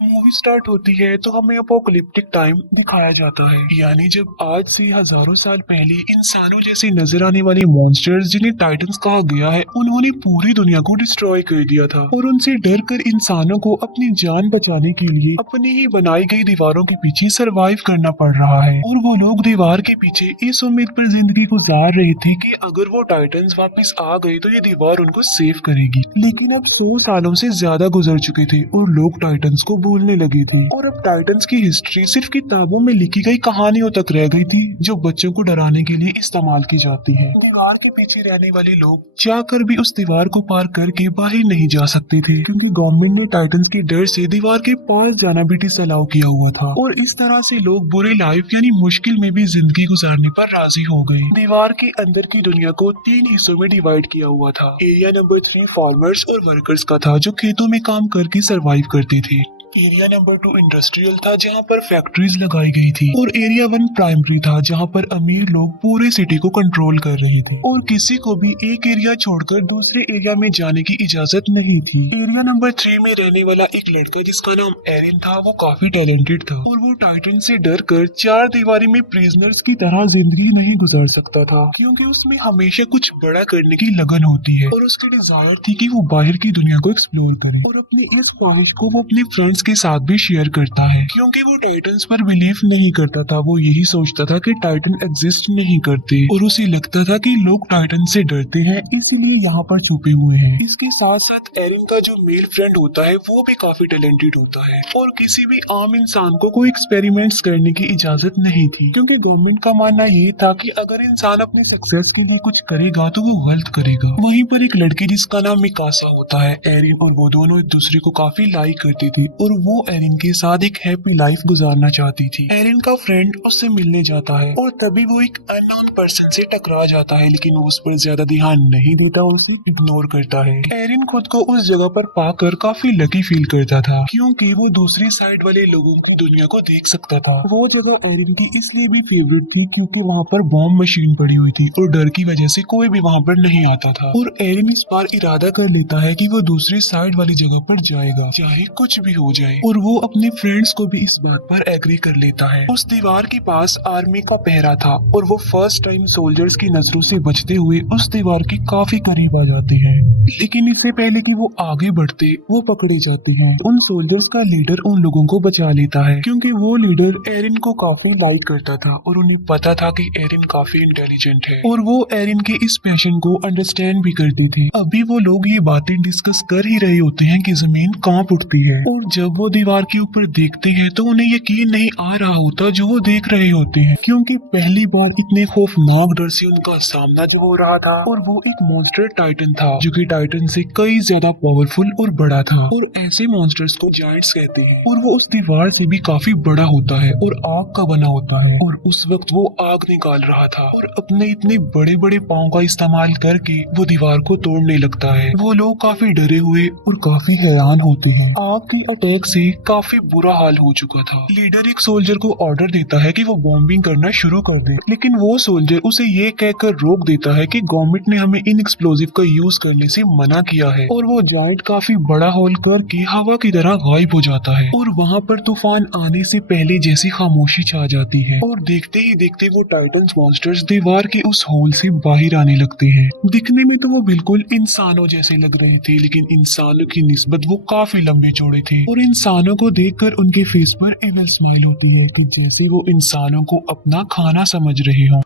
Movie start होती है तो हमें अपोकलिप्टिक टाइम दिखाया जाता है, यानी जब आज से हजारों साल पहले इंसानों जैसे नजर आने वाले मॉन्स्टर्स जिन्हें टाइटंस कहा गया है, उन्होंने पूरी दुनिया को डिस्ट्रॉय कर दिया था और उनसे डर कर इंसानों को अपनी जान बचाने के लिए अपनी ही बनाई गई दीवारों के पीछे सरवाइव करना पड़ रहा है। और वो लोग दीवार के पीछे इस उम्मीद पर जिंदगी गुजार रहे थे कि अगर वो टाइटंस वापस आ गए तो ये दीवार उनको सेव करेगी। लेकिन अब 100 सालों से ज्यादा गुजर चुके थे और लोग टाइटंस को भूलने लगे थे और अब टाइटंस की हिस्ट्री सिर्फ किताबों में लिखी गई कहानियों तक रह गई थी, जो बच्चों को डराने के लिए इस्तेमाल की जाती है। दीवार के पीछे रहने वाले लोग चाहकर भी उस दीवार को पार करके बाहर नहीं जा सकते थे, क्योंकि गवर्नमेंट ने टाइटंस के डर से दीवार के पास जाना भी डिसअलाउ किया हुआ था। और इस तरह से लोग बुरे लाइफ यानी मुश्किल में भी जिंदगी गुजारने पर राजी हो गए। दीवार के अंदर की दुनिया को 3 हिस्सों में डिवाइड किया हुआ था। एरिया नंबर 3 फार्मर्स और वर्कर्स का था, जो खेतों में काम करके सरवाइव करते थे। एरिया नंबर 2 इंडस्ट्रियल था, जहाँ पर फैक्ट्रीज लगाई गई थी। और एरिया 1 प्राइमरी था, जहाँ पर अमीर लोग पूरे सिटी को कंट्रोल कर रहे थे और किसी को भी एक एरिया छोड़कर दूसरे एरिया में जाने की इजाजत नहीं थी। एरिया नंबर 3 में रहने वाला एक लड़का जिसका नाम एरिन था, वो काफी टैलेंटेड था और वो टाइटन से डर कर 4 दीवारी में प्रिजनर्स की तरह जिंदगी नहीं गुजार सकता था, क्योंकि उसमें हमेशा कुछ बड़ा करने की लगन होती है और उसकी डिजायर थी कि वो बाहर की दुनिया को एक्सप्लोर करे। और अपनी इस ख्वाहिश को वो अपने फ्रेंड्स के साथ भी शेयर करता है, क्योंकि वो टाइटंस पर बिलीव नहीं करता था। वो यही सोचता था कि टाइटन एग्जिस्ट नहीं करते और उसे लगता था कि लोग टाइटन से डरते हैं, इसीलिए यहाँ पर छुपे हुए हैं। इसके साथ साथ एरिन का जो मेल फ्रेंड होता है वो भी काफी टैलेंटेड होता है और किसी भी आम इंसान को कोई एक्सपेरिमेंट्स करने की इजाजत नहीं थी, क्योंकि गवर्नमेंट का मानना ये था कि अगर इंसान अपनी सक्सेस के लिए कुछ करेगा तो वो गलत करेगा। वहीं पर एक लड़की जिसका नाम मिकासा होता है, एरिन और वो दोनों एक दूसरे को काफी लाइक करते थे और वो एरिन के साथ एक हैप्पी लाइफ गुजारना चाहती थी। एरिन का फ्रेंड उससे मिलने जाता है और तभी वो एक अननोन पर्सन से टकरा जाता है, लेकिन वो उस पर ज्यादा ध्यान नहीं देता और उसे इग्नोर करता है। एरिन खुद को उस जगह पर पाकर काफी लकी फील करता था, क्योंकि वो दूसरी साइड वाले लोगों की दुनिया को देख सकता था। वो जगह एरिन की इसलिए भी फेवरेट थी क्योंकि वहाँ पर बॉम्ब मशीन पड़ी हुई थी और डर की वजह से कोई भी वहाँ पर नहीं आता था। और एरिन इस बार इरादा कर लेता है कि वो दूसरी साइड वाली जगह पर जाएगा, चाहे कुछ भी हो जाए। और वो अपने फ्रेंड्स को भी इस बात पर एग्री कर लेता है। उस दीवार के पास आर्मी का पहरा था और वो फर्स्ट टाइम सोल्जर्स की नजरों से बचते हुए उस दीवार के काफी करीब आ जाते हैं, लेकिन इससे पहले कि वो आगे बढ़ते वो पकड़े जाते हैं। उन सोल्जर्स का लीडर उन लोगों को बचा लेता है, क्योंकि वो लीडर एरिन को काफी लाइक करता था और उन्हें पता था कि एरिन काफी इंटेलिजेंट है और वो एरिन के इस पैशन को अंडरस्टैंड भी करते थे। अभी वो लोग ये बातें डिस्कस कर ही रहे होते हैं कि जमीन कांप उठती है और जब वो दीवार के ऊपर देखते हैं तो उन्हें यकीन नहीं आ रहा होता जो वो देख रहे होते हैं, क्योंकि पहली बार इतने खौफनाक डर से उनका सामना जब हो रहा था। और वो एक मॉन्स्टर टाइटन था, जो कि टाइटन से कई ज्यादा पावरफुल और बड़ा था और ऐसे मॉन्स्टर्स को जायंट्स कहते हैं। और वो उस दीवार से भी काफी बड़ा होता है और आग का बना होता है और उस वक्त वो आग निकाल रहा था और अपने इतने बड़े बड़े पाँव का इस्तेमाल करके वो दीवार को तोड़ने लगता है। वो लोग काफी डरे हुए और काफी हैरान होते हैं। आग की अटैक से काफी बुरा हाल हो चुका था। लीडर एक सोल्जर को ऑर्डर देता है कि वो बॉम्बिंग करना शुरू कर दे, लेकिन वो सोल्जर उसे ये कहकर रोक देता है कि गवर्नमेंट ने हमें इन एक्सप्लोजिव का यूज करने से मना किया है। और वो जायंट काफी बड़ा होल करके हवा की तरह गायब हो जाता है और वहाँ पर तूफान आने से पहले जैसी खामोशी छा जाती है और देखते ही देखते वो टाइटन्स मॉन्स्टर्स दीवार के उस होल से बाहर आने लगते हैं। दिखने में तो वो बिल्कुल इंसानों जैसे लग रहे थे, लेकिन इंसानों की निस्बत वो काफी लंबे चौड़े थे और इंसानों को देखकर उनके फेस पर एविल स्माइल होती है कि जैसे वो इंसानों को अपना खाना समझ रहे हों।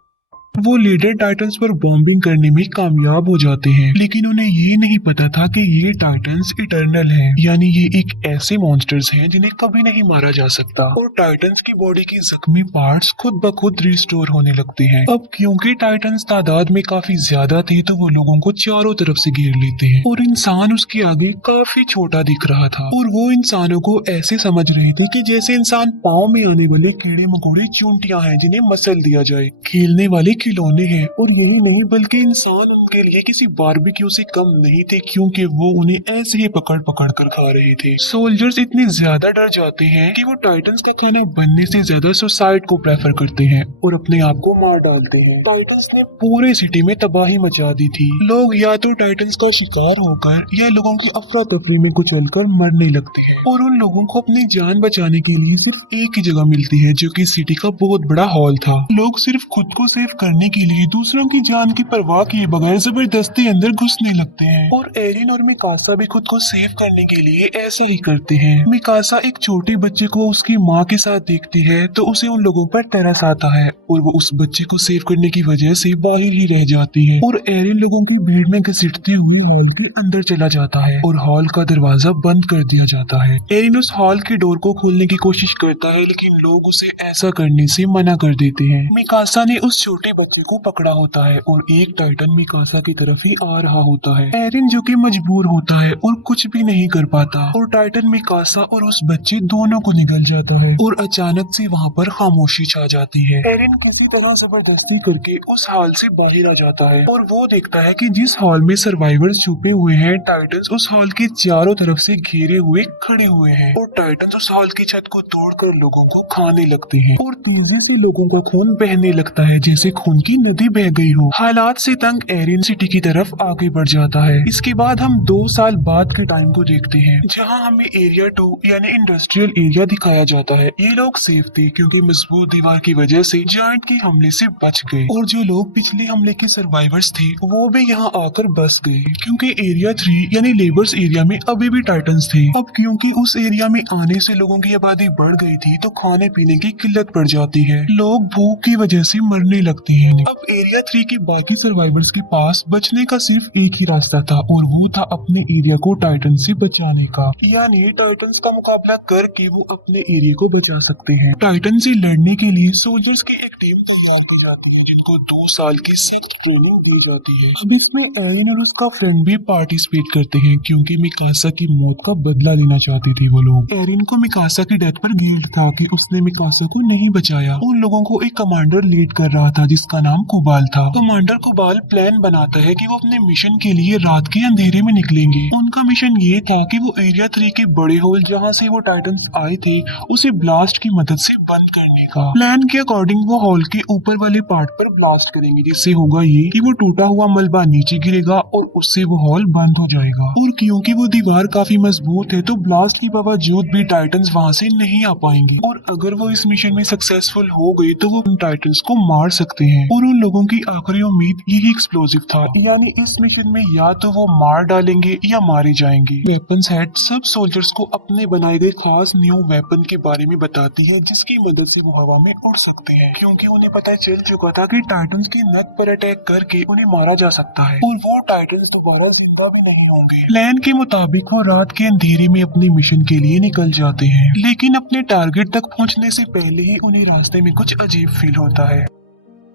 वो लीडर टाइटंस पर बॉम्बिंग करने में कामयाब हो जाते हैं, लेकिन उन्हें ये नहीं पता था कि ये टाइटंस इटर्नल हैं, यानी ये एक ऐसे मॉन्स्टर्स हैं जिन्हें कभी नहीं मारा जा सकता। और टाइटंस की बॉडी के जख्मी पार्ट्स खुद ब खुद रिस्टोर होने लगते हैं। अब क्योंकि टाइटंस तादाद में काफी ज्यादा थे तो वो लोगों को चारों तरफ से घेर लेते हैं और इंसान उसके आगे काफी छोटा दिख रहा था। और वो इंसानों को ऐसे समझ रहे थे कि जैसे इंसान पाँव में आने वाले कीड़े मकोड़े चूंटियां हैं जिन्हें मसल दिया जाए, खेलने वाले खिलौने हैं और यही नहीं बल्कि इंसान उनके लिए किसी बारबेक्यू से कम नहीं थे, क्योंकि वो उन्हें ऐसे ही पकड़ पकड़ कर खा रहे थे। सोल्जर्स इतने ज्यादा डर जाते हैं कि वो टाइटंस का खाना बनने से ज्यादा सुसाइड को प्रेफर करते हैं और अपने आप को मार डालते हैं। टाइटंस ने पूरे सिटी में तबाही मचा दी थी। लोग या तो टाइटंस का शिकार होकर या लोगों की अफरा तफरी में कुचलकर मरने लगते हैं और उन लोगों को अपनी जान बचाने के लिए सिर्फ एक ही जगह मिलती है, जो कि सिटी का बहुत बड़ा हॉल था। लोग सिर्फ खुद को सेव करने के लिए दूसरों की जान की परवाह किए बगैर जबरदस्ती अंदर घुसने लगते हैं और एरिन और मिकासा भी खुद को सेव करने के लिए ऐसा ही करते हैं। मिकासा एक छोटे बच्चे को उसकी माँ के साथ देखती है तो उसे उन लोगों पर तरस आता है और वो उस बच्चे को सेव करने की वजह से बाहर ही रह जाती है और एरिन लोगों की भीड़ में घसीटते हुए हॉल के अंदर चला जाता है और हॉल का दरवाजा बंद कर दिया जाता है। एरिन उस हॉल के डोर को खोलने की कोशिश करता है, लेकिन लोग उसे ऐसा करने से मना कर देते हैं। मिकासा ने उस छोटे बच्चे को पकड़ा होता है और एक टाइटन मिकासा की तरफ ही आ रहा होता है। एरिन जो कि मजबूर होता है और कुछ भी नहीं कर पाता और टाइटन मिकासा और उस बच्चे दोनों को निगल जाता है और अचानक से वहाँ पर खामोशी छा जाती है। एरिन किसी तरह जबरदस्ती करके उस हॉल से बाहर आ जाता है और वो देखता है कि जिस हॉल में सर्वाइवर्स छुपे हुए हैं, टाइटन्स उस हॉल के चारों तरफ से घेरे हुए खड़े हुए हैं और टाइटन्स उस हॉल की छत को तोड़कर लोगों को खाने लगते हैं और तेजी से लोगों का खून बहने लगता है जैसे खून की नदी बह गई हो। हालात से तंग एरिन सिटी की तरफ आगे बढ़ जाता है। इसके बाद हम 2 साल बाद के टाइम को देखते हैं, जहाँ हमें एरिया 2 यानी इंडस्ट्रियल एरिया दिखाया जाता है। ये लोग सेफ थे क्योंकि मजबूत दीवार की वजह से जायंट के हमले से बच गए और जो लोग पिछले हमले के सर्वाइवर्स थे वो भी यहाँ आकर बस गए, क्योंकि एरिया 3 यानी लेबर्स एरिया में अभी भी टाइटन्स थे। अब क्योंकि उस एरिया में आने से लोगों की आबादी बढ़ गई थी तो खाने पीने की किल्लत पड़ जाती है, लोग भूख की वजह से मरने लगते हैं। अब एरिया 3 के बाकी सर्वाइवर्स के पास बचने का सिर्फ एक ही रास्ता था और वो था अपने एरिया को टाइटन से बचाने का, यानी टाइटन्स का मुकाबला करके वो अपने एरिया को बचा सकते हैं। टाइटन से लड़ने के लिए सोल्जर्स की एक टीम तैयार की जाती है जिनको 2 साल की सख्त ट्रेनिंग दी जाती है। अब इसमें एरिन और उसका फ्रेंड भी पार्टिसिपेट करते हैं क्योंकि मिकासा की मौत का बदला लेना चाहते थे वो लोग। एरिन को मिकासा की डेथ पर गिल्ट था कि उसने मिकासा को नहीं बचाया। उन लोगों को एक कमांडर लीड कर रहा था जिसका नाम कुबाल था। कमांडर कुबाल प्लान बनाता है कि वो अपने मिशन के लिए रात के अंधेरे में निकलेंगे। उनका मिशन ये था कि वो एरिया 3 के बड़े होल जहाँ से वो टाइटन्स आए थे उसे ब्लास्ट की मदद से बंद करने का। प्लान के अकॉर्डिंग वो हॉल के ऊपर वाले पार्ट पर ब्लास्ट करेंगे, जिससे होगा ये कि वो टूटा हुआ मलबा नीचे गिरेगा और उससे वो हॉल बंद हो जाएगा। और क्योंकि वो दीवार काफी मजबूत है तो ब्लास्ट के बावजूद भी टाइटन्स वहाँ से नहीं आ पाएंगे और अगर वो इस मिशन में सक्सेसफुल हो गए तो वो उन टाइटन्स को मार सकते हैं। और उन लोगों की आखिरी उम्मीद यही एक्सप्लोजिव था, यानी इस मिशन में या तो वो मार डालेंगे या मारे जाएंगे। वेपन्स हेड सब सोल्जर्स को अपने बनाए गए खास न्यू वेपन के बारे में बताती है जिसकी मदद से वो हवा में उड़ सकते हैं, क्योंकि उन्हें पता चल चुका था कि टाइटन्स की नक पर अटैक करके उन्हें मारा जा सकता है और वो टाइटन्स दोबारा जिंदा भी नहीं होंगे। प्लान के मुताबिक वो रात के अंधेरे में अपने मिशन के लिए निकल जाते हैं, लेकिन अपने टारगेट तक पहुंचने से पहले ही उन्हें रास्ते में कुछ अजीब फील होता है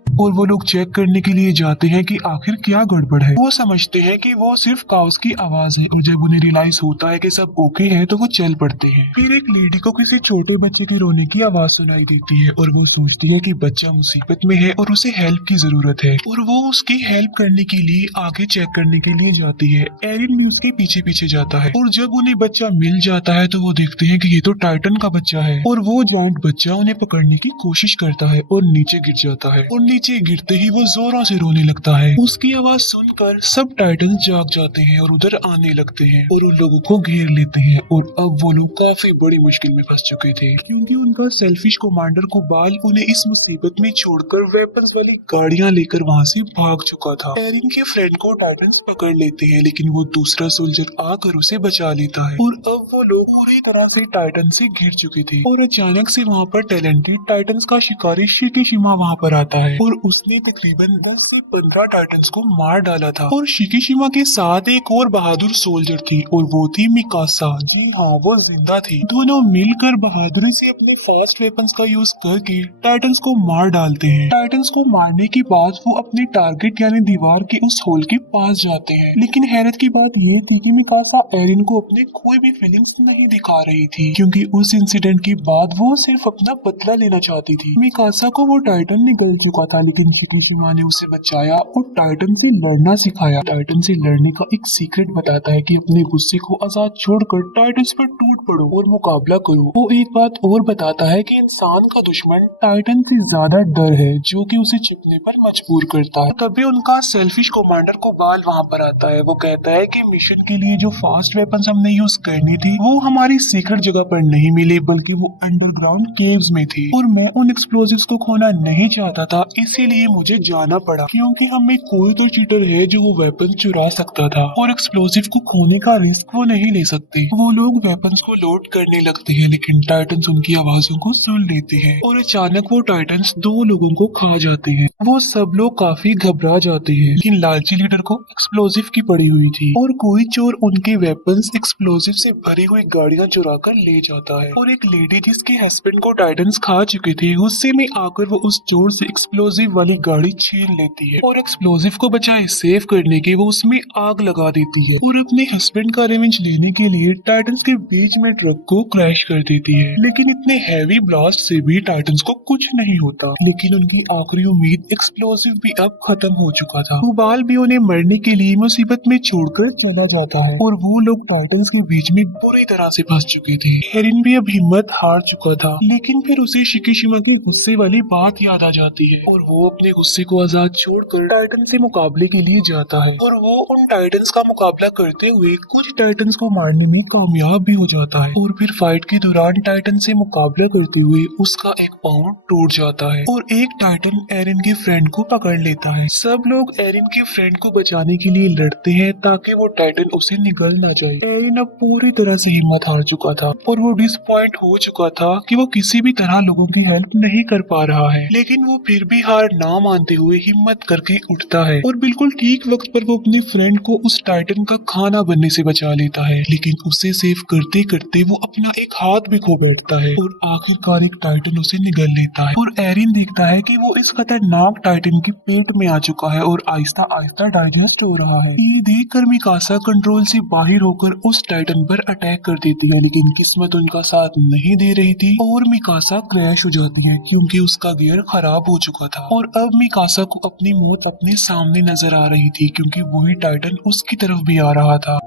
और वो लोग चेक करने के लिए जाते हैं कि आखिर क्या गड़बड़ है। वो समझते हैं कि वो सिर्फ काउस की आवाज है और जब उन्हें रियलाइज होता है कि सब ओके है तो वो चल पड़ते हैं। फिर एक लेडी को किसी छोटे बच्चे के रोने की आवाज सुनाई देती है और वो सोचती है कि बच्चा मुसीबत में है और उसे हेल्प की जरूरत है और वो उसकी हेल्प करने के लिए आगे चेक करने के लिए जाती है। एरिन भी उसके पीछे पीछे जाता है और जब उन्हें बच्चा मिल जाता है तो वो देखते हैं कि ये तो टाइटन का बच्चा है और वो जायंट बच्चा उन्हें पकड़ने की कोशिश करता है और नीचे गिर जाता है और नीचे गिरते ही वो जोरों से रोने लगता है। उसकी आवाज सुनकर सब टाइटन्स जाग जाते हैं और उधर आने लगते हैं और उन लोगों को घेर लेते हैं और अब वो लोग काफी बड़ी मुश्किल में फंस चुके थे क्योंकि उनका सेल्फिश कमांडर कुबाल उन्हें इस मुसीबत में छोड़कर वेपन्स वाली गाड़ियां लेकर वहाँ से भाग चुका था। एरिन के फ्रेंड को टाइटन्स पकड़ लेते हैं लेकिन वो दूसरा सोल्जर आकर उसे बचा लेता है और अब वो लोग पूरी तरह से टाइटन से घिर चुके थे और अचानक से वहाँ पर टैलेंटेड टाइटन्स का शिकारी शिकीशिमा वहाँ पर आता है और उसने तकरीबन 10 से 15 टाइटन्स को मार डाला था और शिकीशिमा के साथ एक और बहादुर सोल्जर थी और वो थी मिकासा। जी हाँ, वो जिंदा थी। दोनों मिलकर बहादुरी से अपने फास्ट वेपन्स का यूज करके टाइटन्स को मार डालते हैं। टाइटन्स को मारने के बाद वो अपने टारगेट यानी दीवार के उस होल के पास जाते हैं, लेकिन हैरत की बात ये थी कि मिकासा एरिन को अपने कोई भी फीलिंग्स नहीं दिखा रही थी क्योंकि उस इंसिडेंट के बाद वो सिर्फ अपना बदला लेना चाहती थी। मिकासा को वो टाइटन निगल चुका था लेकिन शिकीशिमा ने उसे बचाया और टाइटन से लड़ना सिखाया। टाइटन से लड़ने का एक सीक्रेट बताता है कि अपने गुस्से को आजाद छोड़कर टाइटन्स पर टूट पड़ो और मुकाबला करो। वो एक बात और बताता है कि इंसान का दुश्मन टाइटन से ज्यादा डर है, जो कि उसे छिपने पर मजबूर करता है। तभी उनका सेल्फिश कमांडर कोबाल वहाँ पर आता है। वो कहता है कि मिशन के लिए जो फास्ट वेपन्स हमने यूज करनी थी वो हमारी सीक्रेट जगह पर नहीं मिली, बल्कि वो अंडरग्राउंड केव्स में थी और मैं उन एक्सप्लोजिव्स को खोना नहीं चाहता था, इसीलिए मुझे जाना पड़ा क्योंकि हम में कोई तो चीटर है जो वो वेपन चुरा सकता था और एक्सप्लोजिव को खोने का रिस्क वो नहीं ले सकते। वो लोग वेपन्स को लोड करने लगते हैं, लेकिन टाइटन्स उनकी आवाजों को सुन लेते हैं और अचानक वो टाइटन्स दो लोगों को खा जाते हैं। वो सब लोग काफी घबरा जाते हैं, लेकिन लालची लीडर को एक्सप्लोजिव की पड़ी हुई थी और कोई चोर उनके वेपन्स एक्सप्लोजिव से भरी हुई गाड़ियां चुरा कर ले जाता है। और एक लेडी जिसके हस्बैंड को टाइटन्स खा चुके थे, गुस्से में आकर वो उस चोर से एक्सप्लोजिव वाली गाड़ी छीन लेती है और एक्सप्लोजिव को बचाए सेव करने के वो उसमें आग लगा देती है और अपने हस्बैंड का रिवेंज लेने के लिए टाइटन्स के बीच में ट्रक को क्रैश कर देती है। लेकिन इतने हैवी ब्लास्ट से भी टाइटन्स को कुछ नहीं होता, लेकिन उनकी आखिरी उम्मीद एक्सप्लोजिव भी अब खत्म हो चुका था। कोबाल भी उन्हें मरने के लिए मुसीबत में छोड़कर चला जाता है और वो लोग टाइटन्स के बीच में बुरी तरह से फंस चुके थे। एरिन भी अब हिम्मत हार चुका था, लेकिन फिर उसे शिकीशिमा की गुस्से वाली बात याद आ जाती है और वो अपने गुस्से को आजाद छोड़कर टाइटन से मुकाबले के लिए जाता है और वो उन टाइटन्स का मुकाबला करते हुए कुछ टाइटन्स को मारने में कामयाब भी हो जाता है। और फिर फाइट के दौरान टाइटन से मुकाबला करते हुए उसका एक पाँव टूट जाता है और एक टाइटन एरिन के फ्रेंड को पकड़ लेता है। सब लोग एरिन के फ्रेंड को बचाने के लिए लड़ते हैं ताकि वो टाइटन उसे निगल ना जाए। एरिन अब पूरी तरह से हिम्मत हार चुका था और वो डिसपॉइंट हो चुका था कि वो किसी भी तरह लोगों की हेल्प नहीं कर पा रहा है, लेकिन वो फिर भी हार ना मानते हुए हिम्मत करके उठता है और बिल्कुल ठीक वक्त पर वो अपने फ्रेंड को उस टाइटन का खाना बनने से बचा लेता है। लेकिन उसे सेव करते करते वो अपना एक हाथ भी खो बैठता है और आखिरकार एक टाइटन उसे निगल लेता है और एरिन देखता है कि वो इस खतरनाक टाइटन के पेट में आ चुका है और आहिस्ता आहिस्ता डाइजेस्ट हो रहा है। ये देखकर मिकासा कंट्रोल से बाहर होकर उस टाइटन पर अटैक कर देती है, लेकिन किस्मत उनका साथ नहीं दे रही थी और मिकासा क्रैश हो जाती है क्योंकि उसका गियर खराब हो चुका था। और अब मिकासा को अपनी मौत अपने सामने नजर आ रही थी क्योंकि वही टाइटन उसकी तरफ भी आ रहा था।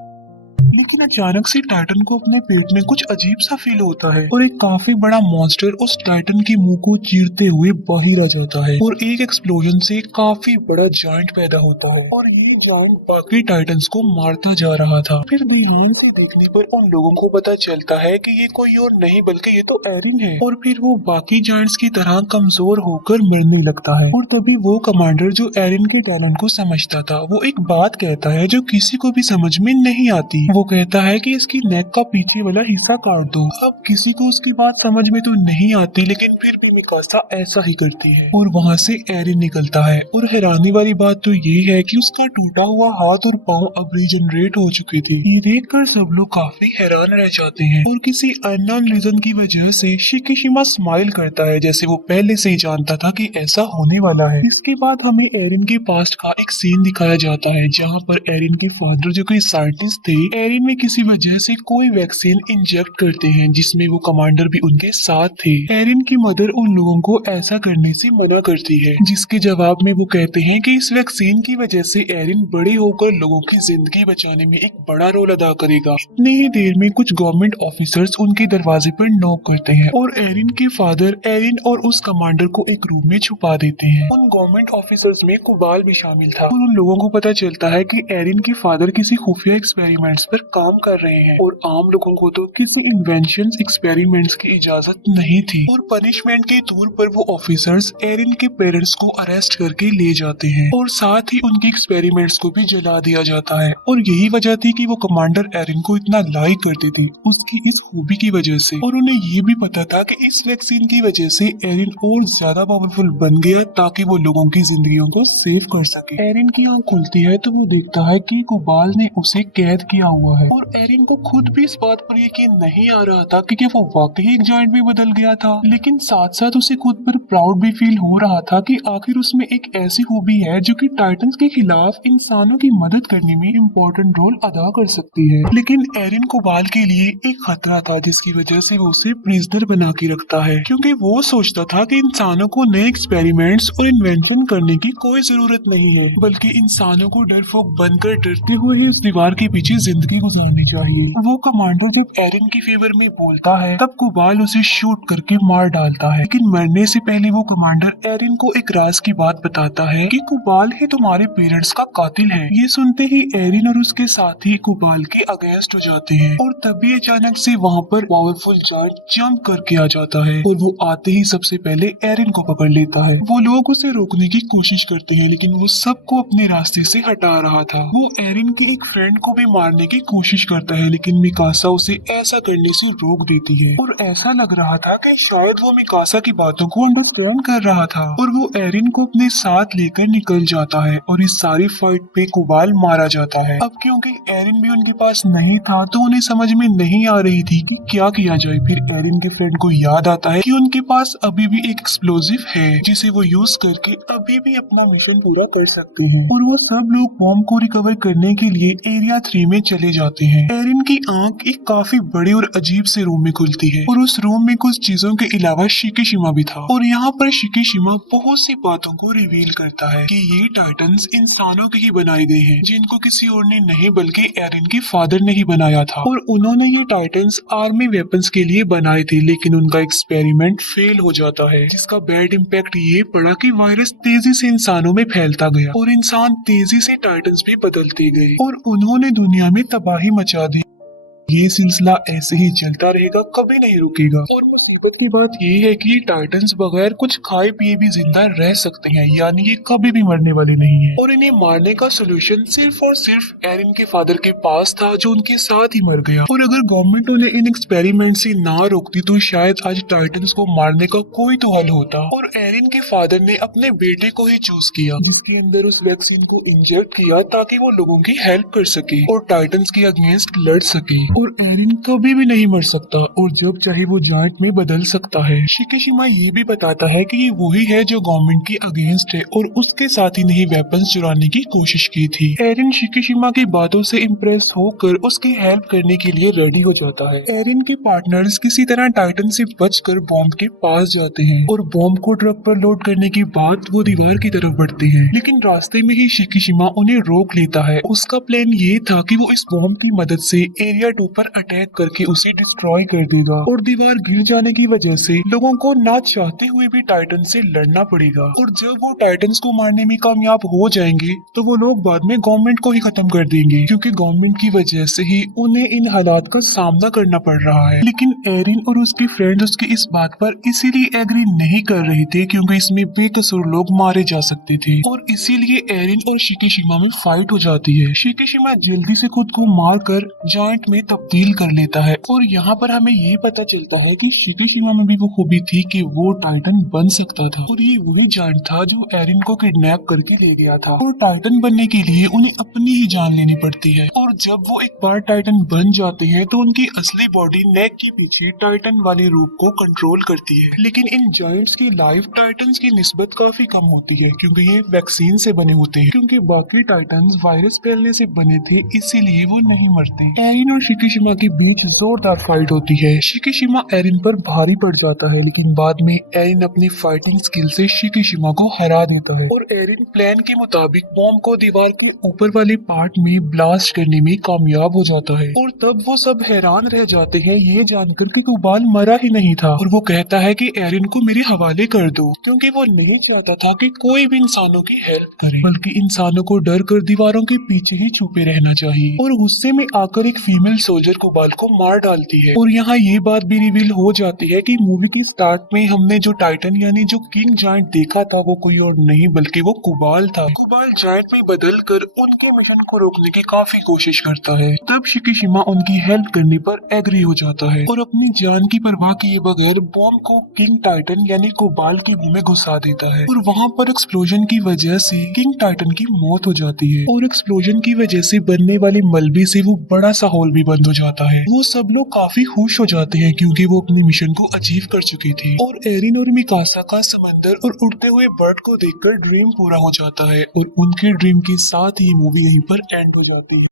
लेकिन अचानक से टाइटन को अपने पेट में कुछ अजीब सा फील होता है और एक काफी बड़ा मॉन्स्टर उस टाइटन के मुंह को चीरते हुए बाहर आ जाता है और एक एक्सप्लोजन से काफी बड़ा जायंट पैदा होता है और ये जायंट बाकी टाइटन्स को मारता जा रहा था। फिर ध्यान से देखने पर उन लोगों को पता चलता है कि ये कोई और नहीं बल्कि ये तो एरिन है और फिर वो बाकी जायंट्स की तरह कमजोर होकर मरने लगता है। और तभी वो कमांडर जो एरिन के टैलेंट को समझता था वो एक बात कहता है जो किसी को भी समझ में नहीं आती। वो कहता है कि इसकी नेक का पीछे वाला हिस्सा काट दो। अब किसी को उसकी बात समझ में तो नहीं आती, लेकिन फिर भी मिकासा ऐसा ही करती है और वहाँ से एरिन निकलता है। और हैरानी वाली बात तो ये है कि उसका टूटा हुआ हाथ और पाँव अब रीजनरेट हो चुके थे। ये देखकर सब लोग काफी हैरान रह जाते हैं और किसी अननोन रीजन की वजह से शिकीशिमा स्माइल करता है, जैसे वो पहले से ही जानता था कि ऐसा होने वाला है। इसके बाद हमें एरिन के पास्ट का एक सीन दिखाया जाता है जहाँ पर एरिन के फादर जो कि साइंटिस्ट थे, एरिन में किसी वजह से कोई वैक्सीन इंजेक्ट करते हैं जिसमें वो कमांडर भी उनके साथ थे। एरिन की मदर उन लोगों को ऐसा करने से मना करती है, जिसके जवाब में वो कहते हैं कि इस वैक्सीन की वजह से एरिन बड़े होकर लोगों की जिंदगी बचाने में एक बड़ा रोल अदा करेगा। इतनी ही देर में कुछ गवर्नमेंट ऑफिसर्स उनके दरवाजे पर नॉक करते हैं और एरिन के फादर एरिन और उस कमांडर को एक रूम में छुपा देते हैं। उन गवर्नमेंट ऑफिसर्स में कुबाल भी शामिल था और उन लोगों को पता चलता है कि एरिन के फादर किसी खुफिया एक्सपेरिमेंट्स पर काम कर रहे हैं और आम लोगों को तो किसी इन्वेंशन एक्सपेरिमेंट्स की इजाजत नहीं थी। और पनिशमेंट के तौर पर वो ऑफिसर्स एरिन के पेरेंट्स को अरेस्ट करके ले जाते हैं और साथ ही उनके एक्सपेरिमेंट्स को भी जला दिया जाता है। और यही वजह थी कि वो कमांडर एरिन को इतना लाइक करते थे उसकी इस खूबी की वजह से। और उन्हें ये भी पता था कि इस वैक्सीन की वजह से एरिन और ज्यादा पावरफुल बन गया ताकि वो लोगों की जिंदगियों को सेव कर सके। एरिन की आंख खुलती है तो वो देखता है कि कुबाल ने उसे कैद किया हुआ हुआ है। और एरिन को खुद भी इस बात पर यकीन नहीं आ रहा था कि क्या वो वाकई एक जायंट में बदल गया था, लेकिन साथ साथ उसे खुद पर प्राउड भी फील हो रहा था कि आखिर उसमें एक ऐसी खूबी है जो कि टाइटंस के खिलाफ इंसानों की मदद करने में इम्पोर्टेंट रोल अदा कर सकती है। लेकिन एरिन कोबाल के लिए एक खतरा था जिसकी वजह से वो उसे प्रिजनर बना के रखता है, क्योंकि वो सोचता था कि इंसानों को नए एक्सपेरिमेंट्स और इन्वेंशन करने की कोई जरूरत नहीं है, बल्कि इंसानों को डरपोक बनकर डरते हुए ही उस दीवार के पीछे जिंदगी गुजारनी चाहिए। वो कमांडो जब एरिन के फेवर में बोलता है तब कोबाल उसे शूट करके मार डालता है, लेकिन मरने से पहले वो कमांडर एरिन को एक राज की बात बताता है कि कोबाल ही तुम्हारे पेरेंट्स का कातिल है। ये सुनते ही एरिन और उसके साथी कोबाल के अगेंस्ट हो जाते हैं और तभी अचानक से वहाँ पर पावरफुल जायंट जंप करके आ जाता है और वो आते ही सबसे पहले एरिन को पकड़ लेता है। वो लोग उसे रोकने की कोशिश करते हैं लेकिन वो सबको अपने रास्ते से हटा रहा था। वो एरिन के एक फ्रेंड को भी मारने की कोशिश करता है लेकिन मिकासा उसे ऐसा करने से रोक देती है और ऐसा लग रहा था कि शायद वो मिकासा की बातों को अंडरस्टैंड कर रहा था और वो एरिन को अपने साथ लेकर निकल जाता है और इस सारी फाइट पे कोबाल मारा जाता है। अब क्योंकि एरिन भी उनके पास नहीं था तो उन्हें समझ में नहीं आ रही थी कि क्या किया जाए। फिर एरिन के फ्रेंड को याद आता है कि उनके पास अभी भी एक एक्सप्लोजिव है जिसे वो यूज करके अभी भी अपना मिशन पूरा कर सकते हैं और वो सब लोग बॉम्ब को रिकवर करने के लिए एरिया 3 में चले जाते हैं। एरिन की आंख एक काफी बड़े और अजीब से रूम में खुलती है और उस रूम में कुछ चीजों के अलावा शिकिशिमा भी था और यहाँ पर शिकिशिमा बहुत सी बातों को रिवील करता है कि ये टाइटन्स इंसानों के ही बनाए गए हैं जिनको किसी और ने नहीं बल्कि एरिन के फादर ने ही बनाया था और उन्होंने ये टाइटन्स आर्मी वेपन्स के लिए बनाए थे, लेकिन उनका एक्सपेरिमेंट फेल हो जाता है जिसका बैड इम्पैक्ट ये पड़ा कि वायरस तेजी से इंसानों में फैलता गया और इंसान तेजी से टाइटन्स भी बदलते गए और उन्होंने दुनिया में तबाही मचा दी। ये सिलसिला ऐसे ही चलता रहेगा, कभी नहीं रुकेगा। और मुसीबत की बात ये है कि ये टाइटन्स बगैर कुछ खाए पिए भी जिंदा रह सकते हैं, यानी ये कभी भी मरने वाले नहीं है और इन्हें मारने का सोल्यूशन सिर्फ और सिर्फ एरिन के फादर के पास था जो उनके साथ ही मर गया। और अगर गवर्नमेंट उन्हें इन एक्सपेरिमेंट से ना रोकती तो शायद आज टाइटन्स को मारने का कोई तो हल होता। और एरिन के फादर ने अपने बेटे को ही चूज किया जिसके अंदर उस वैक्सीन को इंजेक्ट किया ताकि वो लोगों की हेल्प कर सके और टाइटन्स के अगेंस्ट लड़ सके। और एरिन कभी भी नहीं मर सकता और जब चाहे वो जायंट में बदल सकता है। शिकिशिमा ये भी बताता है कि ये वही है जो गवर्नमेंट के अगेंस्ट है और उसके साथ ही नहीं वेपन्स चुराने की कोशिश की थी। एरिन शिकिशिमा की बातों से इम्प्रेस होकर उसकी हेल्प करने के लिए रेडी हो जाता है। एरिन के पार्टनर्स किसी तरह टाइटन से बचकर बॉम्ब के पास जाते हैं और बॉम्ब को ट्रक पर लोड करने के बाद वो दीवार की तरफ बढ़ते हैं, लेकिन रास्ते में ही शिकिशिमा उन्हें रोक लेता है। उसका प्लान ये था कि वो इस बॉम्ब की मदद से एरिया 2 पर अटैक करके उसे डिस्ट्रॉय कर देगा और दीवार गिर जाने की वजह से लोगों को ना चाहते हुए भी टाइटन से लड़ना पड़ेगा। और जब वो टाइटन्स को मारने में कामयाब हो जाएंगे तो वो लोग बाद में गवर्नमेंट को ही खत्म कर देंगे, क्योंकि गवर्नमेंट की वजह से ही उन्हें इन हालात का सामना करना पड़ रहा है। लेकिन एरिन और उसके फ्रेंड्स उसकी इस बात पर इसीलिए एग्री नहीं कर रहे थे क्योंकि इसमें बेकसूर लोग मारे जा सकते थे और इसीलिए एरिन और शिकिशिमा में फाइट हो जाती है। शिकिशिमा जल्दी से खुद को मार कर जायंट में तब्दील कर लेता है और यहाँ पर हमें ये पता चलता है कि शिकिशिमा में भी वो खूबी थी कि वो टाइटन बन सकता था और ये वही जायंट था जो एरिन को किडनैप करके ले गया था। और टाइटन बनने के लिए उन्हें अपनी ही जान लेनी पड़ती है और जब वो एक बार टाइटन बन जाते हैं तो उनकी असली बॉडी नेक के पीछे टाइटन वाले रूप को कंट्रोल करती है। लेकिन इन जायंट्स की लाइफ टाइटन्स की निस्बत काफी कम होती है क्योंकि ये वैक्सीन से बने होते हैं, क्योंकि बाकी टाइटन्स वायरस फैलने से बने थे इसीलिए वो नहीं मरते। एरिन और शिकिशिमा के बीच जोरदार फाइट होती है। शिकिशिमा एरिन पर भारी पड़ जाता है लेकिन बाद में एरिन अपनी फाइटिंग स्किल से शिकिशिमा को हरा देता है और एरिन प्लान के मुताबिक बॉम्ब को दीवार के ऊपर वाले पार्ट में ब्लास्ट करने में कामयाब हो जाता है। और तब वो सब हैरान रह जाते हैं ये जानकर कि कोबाल मरा ही नहीं था और वो कहता है कि एरिन को मेरे हवाले कर दो, क्योंकि वो नहीं चाहता था कि कोई भी इंसानों की हेल्प करे, बल्कि इंसानों को डर कर दीवारों के पीछे ही छुपे रहना चाहिए। और गुस्से में आकर एक फीमेल सोल्जर कोबाल को मार डालती है। और यहाँ ये बात भी रिवील हो जाती है कि मूवी की स्टार्ट में हमने जो टाइटन यानी जो किंग जायंट देखा था वो कोई और नहीं बल्कि वो कोबाल था। कोबाल जायंट में बदल कर उनके मिशन को रोकने की काफी कोशिश करता है। तब शिकिशिमा उनकी हेल्प करने पर एग्री हो जाता है और अपनी जान की परवाह किए बगैर बॉम्ब को किंग टाइटन यानी कोबाल के मुंह में घुसा देता है। और वहाँ पर एक्सप्लोजन की वजह से किंग टाइटन की मौत हो जाती है और एक्सप्लोजन की वजह से बनने वाली मलबे से वो बड़ा सा होल भी बंद हो जाता है। वो सब लोग काफी खुश हो जाते हैं क्योंकि वो अपने मिशन को अचीव कर चुकी थी। और एरिन और मिकासा का समंदर और उड़ते हुए बर्ड को देखकर ड्रीम पूरा हो जाता है और उनके ड्रीम के साथ ही मूवी यहीं पर एंड हो जाती है।